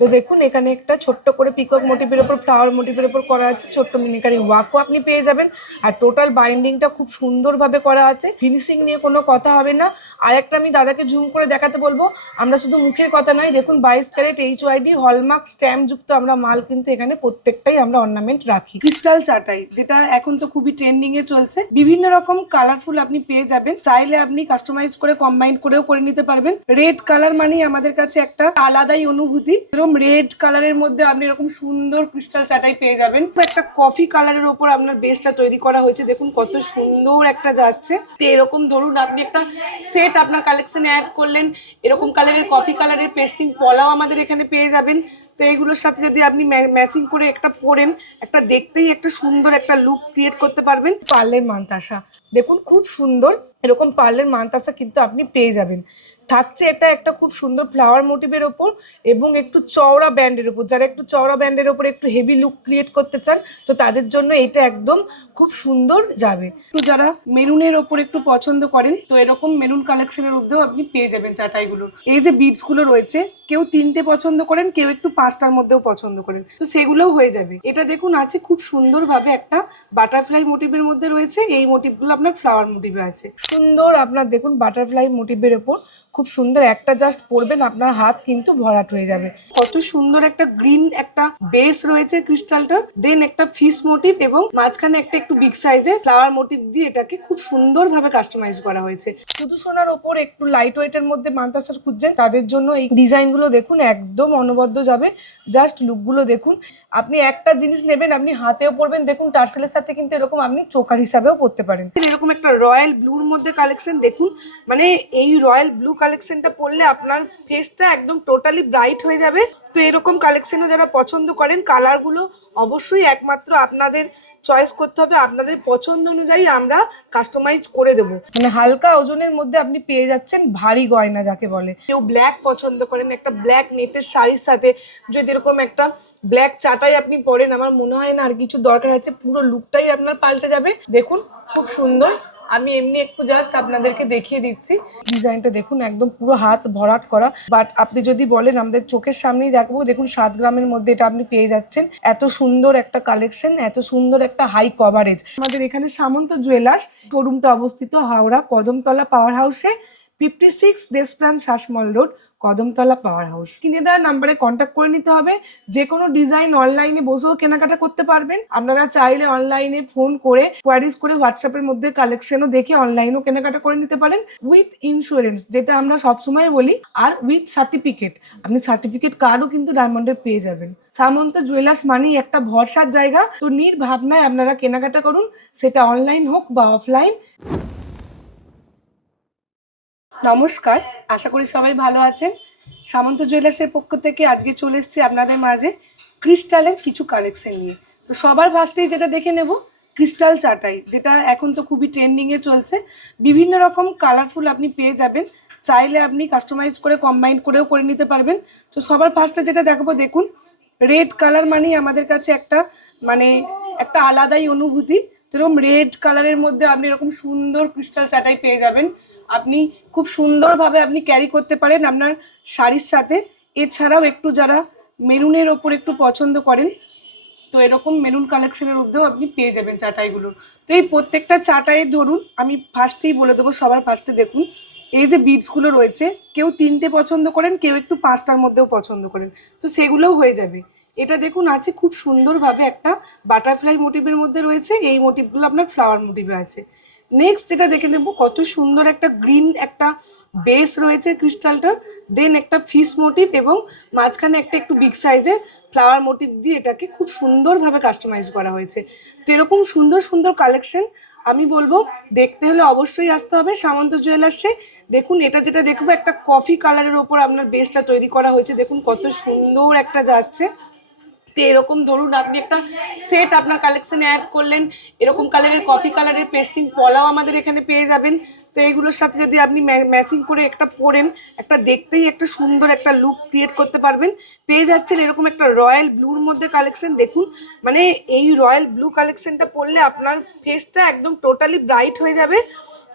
তো দেখুন এখানে একটা ছোট্ট করে পিকক মোটিভের উপর ফ্লাওয়ার মোটিভের উপর করা আছে, ছোট্ট মিনিকারি ওয়ার্কও আপনি পেয়ে যাবেন। আর টোটাল বাইন্ডিংটা খুব সুন্দরভাবে করা আছে, ফিনিশিং নিয়ে কোনো কথা হবে না। আর একটা আমি দাদাকে জুম করে দেখাতে বলবো, আমরা শুধু মুখের কথা নয়, দেখুন 22 ক্যারেট HYD হলমার্ক স্ট্যাম্প যুক্ত আমরা মাল কিন্তু এখানে প্রত্যেকটাই আমরা অর্নামেন্ট রাখি। ক্রিস্টাল চাটাই, যেটা এখন তো খুবই ট্রেন্ডিং এ চলছে, বিভিন্ন রকম কালারফুল আপনি পেয়ে যাবেন, চাইলে আপনি কাস্টমাইজ করে কম্বাইন করেও করে নিতে পারবেন। রেড কালার মানে আমাদের কাছে একটা আলাদাই অনুভূতি, এরকম রেড কালারের মধ্যে আপনি এরকম সুন্দর ক্রিস্টাল চাটাই পেয়ে যাবেন। একটা কফি কালারের ওপর আপনার বেসটা তৈরি করা হয়েছে, দেখুন কত সুন্দর একটা যাচ্ছে। তো এরকম ধরুন আপনি একটা সেট আপনার কালেকশনে অ্যাড করলেন, এরকম কালারের কফি কালারের পেস্টিং পলাও আমাদের এখানে পেয়ে যাবেন। তো এইগুলোর সাথে যদি আপনি ম্যাচিং করে একটা পরেন, একটা দেখতেই একটা সুন্দর একটা লুক ক্রিয়েট করতে পারবেন। পার্লের মান্তাসা দেখুন খুব সুন্দর, এরকম পার্লের মান্তাসা কিন্তু আপনি পেয়ে যাবেন। থাকছে এটা একটা খুব সুন্দর ফ্লাওয়ার মোটিভের ওপর এবং একটু চওড়া ব্যান্ডের ওপর, যারা একটু চওড়া ব্যান্ডের ওপর একটু হেভি লুক ক্রিয়েট করতে চান তো তাদের জন্য এটা একদম খুব সুন্দর যাবে। একটু যারা মেরুনের ওপর একটু পছন্দ করেন তো এরকম মেরুন কালেকশনের মধ্যেও আপনি পেয়ে যাবেন চাটাইগুলোর। এই যে বিটস গুলো রয়েছে, কেউ 3টে পছন্দ করেন, কেউ একটু 5টার মধ্যেও পছন্দ করেন, তো সেগুলোও হয়ে যাবে। এটা দেখুন আছে খুব সুন্দরভাবে একটা বাটারফ্লাই মোটিভের মধ্যে রয়েছে, এই মোটিভগুলো আপনার ফ্লাওয়ার মোটিভে আছে। সুন্দর আপনার দেখুন বাটারফ্লাই মোটিভের ওপর খুব সুন্দর একটা জাস্ট পরবেন, আপনার হাত কিন্তু ভরাট হয়ে যাবে। কত সুন্দর একটা গ্রিন একটা বেস রয়েছে ক্রিস্টালটা, দেন একটা ফিশ মোটিভ এবং মাঝখানে একটা একটু বিগ সাইজের ফ্লাওয়ার মোটিভ দিয়ে এটাকে খুব সুন্দরভাবে কাস্টমাইজ করা হয়েছে। শুধু সোনার ওপর একটু লাইট ওয়েটের মধ্যে মান্তাসা খুঁজছেন তাদের জন্য এই ডিজাইনগুলো দেখুন একদম অনবদ্য যাবে। জাস্ট লুকগুলো দেখুন, আপনি একটা জিনিস নেবেন আপনি হাতেও পরবেন, দেখুন টার্সেলের সাথে কিন্তু এরকম আপনি চোকার হিসাবেও পরতে পারেন। এরকম একটা রয়্যাল ব্লুর মধ্যে কালেকশন দেখুন, মানে এই রয়্যাল ব্লু কালেকশনটা পরলে আপনার ফেসটা একদম টোটালি ব্রাইট হয়ে যাবে। তো এরকম কালেকশনও যারা পছন্দ করেন, কালারগুলো অবশ্যই একমাত্র আপনাদের চয়েস করতে হবে, আপনাদের পছন্দ অনুযায়ী আমরা কাস্টমাইজ করে দেবো। মানে হালকা ওজনের মধ্যে আপনি পেয়ে যাচ্ছেন ভারী গয়না যাকে বলে। কেউ ব্ল্যাক পছন্দ করেন, একটা ব্ল্যাক নেটের শাড়ির সাথে যদি এরকম একটা ব্ল্যাক চাটাই আপনি পরেন, আমার মনে হয় না আর কিছু দরকার আছে, পুরো লুকটাই আপনার পাল্টে যাবে। দেখুন খুব সুন্দর, আমি এমনি একটু জাস্ট আপনাদেরকে দেখিয়ে দিচ্ছি। ডিজাইনটা দেখুন একদম পুরো হাত ভরাট করা, বাট আপনি যদি বলেন আমাদের চোখের সামনেই দেখবো, দেখুন 7 গ্রামের মধ্যে এটা আপনি পেয়ে যাচ্ছেন। এত সুন্দর একটা কালেকশন, এত সুন্দর একটা হাই কভারেজ। আমাদের এখানে সামন্ত জুয়েলার্স শোরুমটা অবস্থিত হাওড়া কদমতলা পাওয়ার হাউসে, 56 Deshapran Sasmal road, Kadamtala power house. কিনে দেওয়ার নাম্বারে কন্ট্যাক্ট করে নিতে হবে। যে কোনো ডিজাইন অনলাইনে বসেও কেনাকাটা করতে পারবেন, আপনারা চাইলে অনলাইনে ফোন করে কোয়ারিজ করে হোয়াটসঅ্যাপের মধ্যে কালেকশনও দেখে অনলাইনেও কেনাকাটা করে নিতে পারেন উইথ ইন্স্যুরেন্স, যেটা আমরা সবসময় বলি, আর উইথ সার্টিফিকেট। আপনি সার্টিফিকেট কার্ডও কিন্তু ডায়মন্ডের পেয়ে যাবেন। সামন্ত জুয়েলার্স মানেই একটা ভরসার জায়গা, তো নির্ভাবনায় আপনারা কেনাকাটা করুন, সেটা অনলাইন হোক বা অফলাইন। নমস্কার, আশা করি সবাই ভালো আছেন। সামন্ত জুয়েলার্সের পক্ষ থেকে আজকে চলে এসেছি আপনাদের মাঝে ক্রিস্টালের কিছু কালেকশন নিয়ে। তো সবার ফার্স্টেই যেটা দেখে নেব ক্রিস্টাল চাটাই, যেটা এখন তো খুবই ট্রেন্ডিংয়ে চলছে, বিভিন্ন রকম কালারফুল আপনি পেয়ে যাবেন, চাইলে আপনি কাস্টমাইজ করে কম্বাইন করেও করে নিতে পারবেন। তো সবার ফার্স্টে যেটা দেখাবো দেখুন, রেড কালার মানেই আমাদের কাছে একটা মানে একটা আলাদাই অনুভূতি। এরকম রেড কালারের মধ্যে আপনি এরকম সুন্দর ক্রিস্টাল চাটাই পেয়ে যাবেন, আপনি খুব সুন্দরভাবে আপনি ক্যারি করতে পারেন আপনার শাড়ির সাথে। এছাড়াও একটু যারা মেরুনের ওপর একটু পছন্দ করেন তো এরকম মেরুন কালেকশনের মধ্যেও আপনি পেয়ে যাবেন চাটাইগুলোর। তো এই প্রত্যেকটা চাটাই ধরুন আমি ফার্স্টেই বলে দেবো, সবার ফার্স্টে দেখুন এই যে বিটসগুলো রয়েছে, কেউ 3টে পছন্দ করেন, কেউ একটু 5টার মধ্যেও পছন্দ করেন, তো সেগুলোও হয়ে যাবে। এটা দেখুন আছে খুব সুন্দরভাবে একটা বাটারফ্লাই মোটিভের মধ্যে রয়েছে, এই মোটিভগুলো আপনার ফ্লাওয়ার মোটিভে আছে। নেক্সট যেটা দেখে নেব, কত সুন্দর একটা গ্রিন একটা বেস রয়েছে ক্রিস্টালটার, দেন একটা ফিশ মোটিভ এবং মাঝখানে একটা একটু বিগ সাইজের ফ্লাওয়ার মোটিভ দিয়ে এটাকে খুব সুন্দরভাবে কাস্টমাইজ করা হয়েছে। তো এরকম সুন্দর সুন্দর কালেকশন আমি বলবো দেখতে হলে অবশ্যই আসতে হবে সামন্ত জুয়েলার্সে। দেখুন এটা যেটা দেখবো একটা কফি কালারের ওপর আপনার বেসটা তৈরি করা হয়েছে, দেখুন কত সুন্দর একটা যাচ্ছে। তো এরকম ধরুন আপনি একটা সেট আপনার কালেকশনে অ্যাড করলেন, এরকম কালারের কফি কালারের পেস্টিং পলাও আমাদের এখানে পেয়ে যাবেন। তো এইগুলোর সাথে যদি আপনি ম্যাচিং করে একটা পরেন, একটা দেখতেই একটা সুন্দর একটা লুক ক্রিয়েট করতে পারবেন। পেয়ে যাচ্ছেন এরকম একটা রয়্যাল ব্লুর মধ্যে কালেকশন দেখুন, মানে এই রয়্যাল ব্লু কালেকশনটা পরলে আপনার ফেসটা একদম টোটালি ব্রাইট হয়ে যাবে।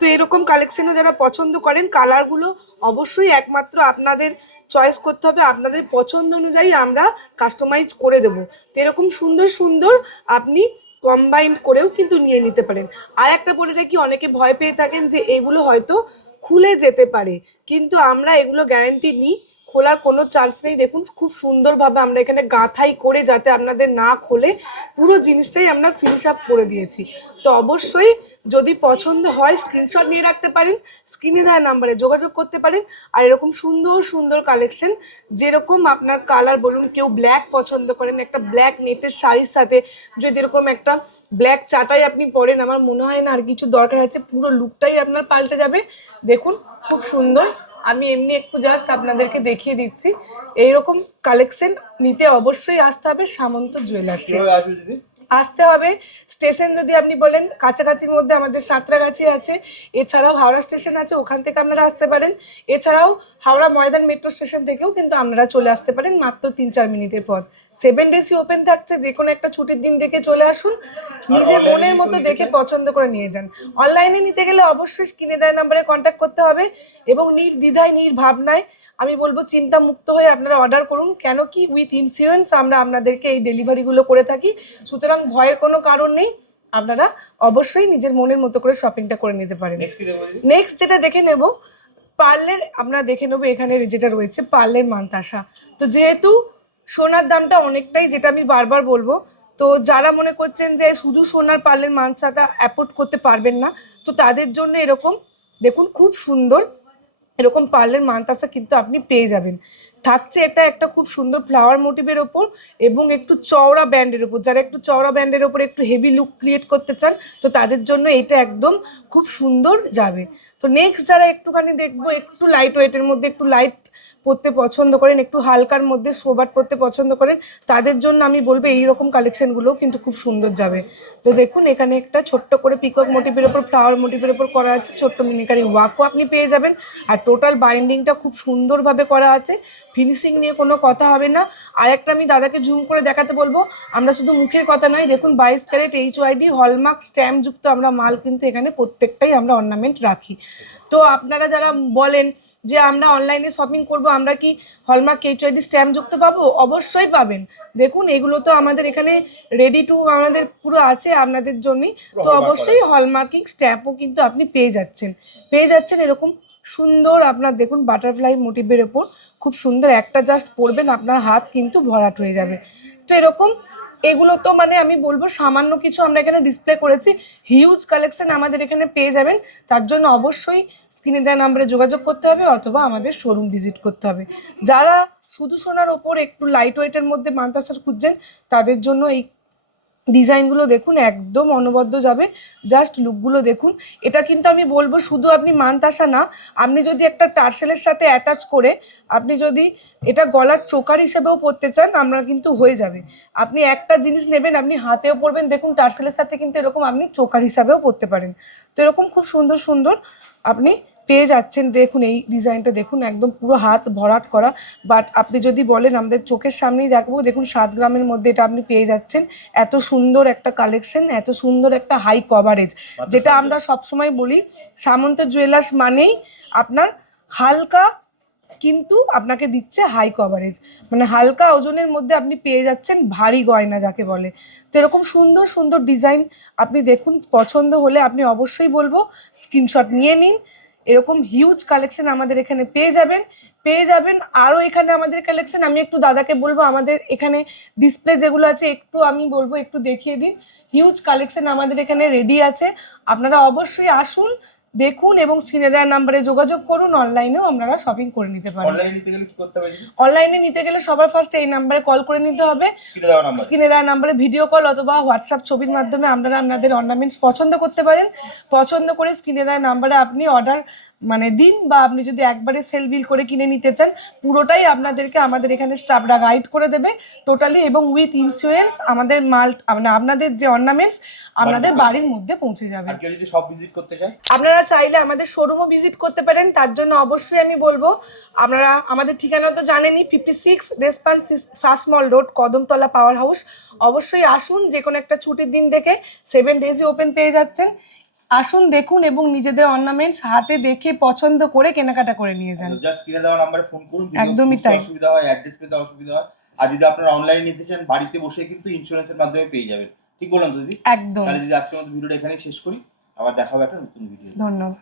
তো এরকম কালেকশনও যারা পছন্দ করেন, কালারগুলো অবশ্যই একমাত্র আপনাদের চয়েস করতে হবে, আপনাদের পছন্দ অনুযায়ী আমরা কাস্টমাইজ করে দেবো। তো এরকম সুন্দর সুন্দর আপনি কম্বাইন্ড করেও কিন্তু নিয়ে নিতে পারেন। আর একটা বলে রাখি, অনেকে ভয় পেয়ে থাকেন যে এগুলো হয়তো খুলে যেতে পারে, কিন্তু আমরা এগুলো গ্যারান্টি নিই, খোলার কোনো চান্স নেই। দেখুন খুব সুন্দরভাবে আমরা এখানে গাঁথাই করে যাতে আপনাদের না খোলে, পুরো জিনিসটাই আমরা ফিনিশ আপ করে দিয়েছি। তো অবশ্যই যদি পছন্দ হয় স্ক্রিনশট নিয়ে রাখতে পারেন, স্ক্রিনে দেওয়া নাম্বারে যোগাযোগ করতে পারেন। আর এরকম সুন্দর সুন্দর কালেকশন, যেরকম আপনার কালার বলুন, কেউ ব্ল্যাক পছন্দ করেন, একটা ব্ল্যাক নেটের শাড়ির সাথে যদি এরকম একটা ব্ল্যাক চাটাই আপনি পরেন, আমার মনে হয় না আর কিছু দরকার আছে, পুরো লুকটাই আপনার পাল্টে যাবে। দেখুন খুব সুন্দর, আমি এমনি একটু জাস্ট আপনাদেরকে দেখিয়ে দিচ্ছি। এইরকম কালেকশন নিতে অবশ্যই আসতে হবে সামন্ত জুয়েলার্সে। আসতে হবে স্টেশন যদি আপনি বলেন কাছাকাছির মধ্যে আমাদের সাঁতরাগাছি আছে, এছাড়াও হাওড়া স্টেশন আছে, ওখান থেকে আপনারা আসতে পারেন। এছাড়াও হাওড়া ময়দান মেট্রো স্টেশন থেকেও কিন্তু আপনারা চলে আসতে পারেন, মাত্র 3-4 মিনিটের পথ। 7 ডেজই ওপেন থাকছে, যে কোনো একটা ছুটির দিন দেখে চলে আসুন, নিজের মনের মতো দেখে পছন্দ করে নিয়ে যান। অনলাইনে নিতে গেলে অবশ্যই স্ক্রিনে দেওয়া নাম্বারে কন্ট্যাক্ট করতে হবে এবং নির্দ্বিধায় নির্ভাবনায় আমি বলবো চিন্তা মুক্ত হয়ে আপনারা অর্ডার করুন। কেন কি উইথ ইন্স্যুরেন্স আমরা আপনাদেরকে এই ডেলিভারিগুলো করে থাকি, সুতরাং ভয়ের কোনো কারণ নেই। আপনারা অবশ্যই নিজের মনের মতো করে শপিংটা করে নিতে পারেন। নেক্সট যেটা দেখে নেব, পার্লের আমরা দেখে নেবো এখানে যেটা রয়েছে পার্লের মানতাসা। তো যেহেতু সোনার দামটা অনেকটাই, যেটা আমি বারবার বলবো, তো যারা মনে করছেন যে শুধু সোনার পার্লের মানসাটা অ্যাফোর্ড করতে পারবেন না, তো তাদের জন্য এরকম দেখুন খুব সুন্দর এরকম পার্লের মানতাসা কিন্তু আপনি পেয়ে যাবেন। থাকছে এটা একটা খুব সুন্দর ফ্লাওয়ার মোটিভের ওপর এবং একটু চওড়া ব্যান্ডের ওপর, যারা একটু চওড়া ব্যান্ডের ওপর একটু হেভি লুক ক্রিয়েট করতে চান, তো তাদের জন্য এটা একদম খুব সুন্দর যাবে। তো নেক্সট যারা একটুখানি দেখবো একটু লাইট ওয়েটের মধ্যে, একটু লাইট পরতে পছন্দ করেন, একটু হালকার মধ্যে সোবার পরতে পছন্দ করেন, তাদের জন্য আমি বলবো এইরকম কালেকশনগুলোও কিন্তু খুব সুন্দর যাবে। তো দেখুন এখানে একটা ছোট্ট করে পিকক মোটিভের ওপর ফ্লাওয়ার মোটিভের ওপর করা আছে, ছোট্ট মিনিকারি ওয়াকও আপনি পেয়ে যাবেন। আর টোটাল বাইন্ডিংটা খুব সুন্দরভাবে করা আছে, ফিনিশিং নিয়ে কোনো কথা হবে না। আর একটা আমি দাদাকে জুম করে দেখাতে বলবো, আমরা শুধু মুখের কথা নয়, দেখুন 22 ক্যারেট HYD হলমার্ক স্ট্যাম্পযুক্ত আমরা মাল কিন্তু এখানে প্রত্যেকটাই আমরা অর্নামেন্ট রাখি। তো আপনারা যারা বলেন যে আমরা অনলাইনে শপিং করব, আমরা কি হলমার্ক HYD স্ট্যাম্পযুক্ত পাবো? অবশ্যই পাবেন। দেখুন এগুলো তো আমাদের এখানে রেডি টু আমাদের পুরো আছে আপনাদের জন্যই। তো অবশ্যই হলমার্কিং স্ট্যাম্পও কিন্তু আপনি পেয়ে যাচ্ছেন এরকম সুন্দর। আপনার দেখুন বাটারফ্লাই মোটিভের ওপর খুব সুন্দর, একটা জাস্ট পরবেন আপনার হাত কিন্তু ভরাট হয়ে যাবে। তো এরকম এগুলো তো মানে আমি বলবো সামান্য কিছু আমরা এখানে ডিসপ্লে করেছি, হিউজ কালেকশন আমাদের এখানে পেয়ে যাবেন। তার জন্য অবশ্যই স্ক্রিনে দেওয়া নাম্বারে যোগাযোগ করতে হবে অথবা আমাদের শোরুম ভিজিট করতে হবে। যারা শুধু সোনার ওপর একটু লাইট ওয়েটের মধ্যে মানতাসা খুঁজছেন, তাদের জন্য এই ডিজাইনগুলো দেখুন একদম অনবদ্য যাবে। জাস্ট লুকগুলো দেখুন, এটা কিন্তু আমি বলবো শুধু আপনি মানতাসা না, আপনি যদি একটা টার্সেলের সাথে অ্যাটাচ করে আপনি যদি এটা গলার চোকার হিসেবেও পরতে চান, আমরা কিন্তু হয়ে যাবে। আপনি একটা জিনিস নেবেন, আপনি হাতেও পরবেন, দেখুন টার্সেলের সাথে কিন্তু এরকম আপনি চোকার হিসাবেও পরতে পারেন। তো এরকম খুব সুন্দর সুন্দর আপনি পেয়ে যাচ্ছেন। দেখুন এই ডিজাইনটা দেখুন একদম পুরো হাত ভরাট করা, বাট আপনি যদি বলেন আমাদের চোখের সামনেই দেখবো, দেখুন 7 গ্রামের মধ্যে এটা আপনি পেয়ে যাচ্ছেন। এত সুন্দর একটা কালেকশন, এত সুন্দর একটা হাই কভারেজ, যেটা আমরা সবসময় বলি সামন্ত জুয়েলার্স মানেই আপনার হালকা কিন্তু আপনাকে দিচ্ছে হাই কভারেজ, মানে হালকা ওজনের মধ্যে আপনি পেয়ে যাচ্ছেন ভারী গয়না যাকে বলে। তো এরকম সুন্দর সুন্দর ডিজাইন আপনি দেখুন, পছন্দ হলে আপনি অবশ্যই বলবো স্ক্রিনশট নিয়ে নিন। এরকম হিউজ কালেকশন আমাদের এখানে পেয়ে যাবেন। আরও এখানে আমাদের কালেকশন আমি একটু দাদাকে বলবো আমাদের এখানে ডিসপ্লে যেগুলো আছে একটু আমি বলবো একটু দেখিয়ে দিন। হিউজ কালেকশন আমাদের এখানে রেডি আছে, আপনারা অবশ্যই আসুন, দেখুন এবং স্ক্রিনে দেওয়া নাম্বারে যোগাযোগ করুন। অনলাইনেও আপনারা শপিং করে নিতে পারেন। অনলাইনে নিতে গেলে সবার ফার্স্টে এই নাম্বারে কল করে নিতে হবে, স্ক্রিনে দেওয়া নাম্বারে ভিডিও কল অথবা হোয়াটসঅ্যাপ ছবির মাধ্যমে আপনারা আপনাদের অর্নামেন্টস পছন্দ করতে পারেন। পছন্দ করে স্ক্রিনে দেওয়া নাম্বারে আপনি অর্ডার মানে দিন, বা আপনি যদি একবারে সেল বিল করে কিনে নিতে চান, পুরোটাই আপনাদেরকে আমাদের এখানে স্টাফরা গাইড করে দেবে টোটালি, এবং উইথ ইন্স্যুরেন্স আমাদের মাল আপনাদের যে অর্নামেন্টস আপনাদের বাড়ির মধ্যে পৌঁছে যাবে। আপনারা চাইলে আমাদের শোরুমও ভিজিট করতে পারেন। তার জন্য অবশ্যই আমি বলবো আপনারা আমাদের ঠিকানা তো জানেনই, 56 Deshapran Sasmal road, Kadamtala power house. অবশ্যই আসুন, যে কোনো একটা ছুটির দিন দেখে 7 ডেজই ওপেন পেয়ে যাচ্ছেন। আসুন দেখুন এবং নিজেদের অর্নামেন্টস হাতে দেখে পছন্দ করে কেনাকাটা করে নিয়ে যান। জাস্ট স্ক্রিনে দেওয়া নাম্বারে ফোন করুন, যদি একদমই বুঝতে তাই। অসুবিধা হয়, অ্যাড্রেস পেতে অসুবিধা হয়, আর যদি আপনারা অনলাইনে নিতে চান বাড়িতে বসে কিন্তু ইন্স্যুরেন্সের মাধ্যমে পেয়ে যাবেন। ঠিক বললাম তো দিদি? একদম। তাহলে দিদি আজকের মতো ভিডিওটা এখানেই শেষ করি, আবার দেখা হবে একটা নতুন ভিডিও। ধন্যবাদ।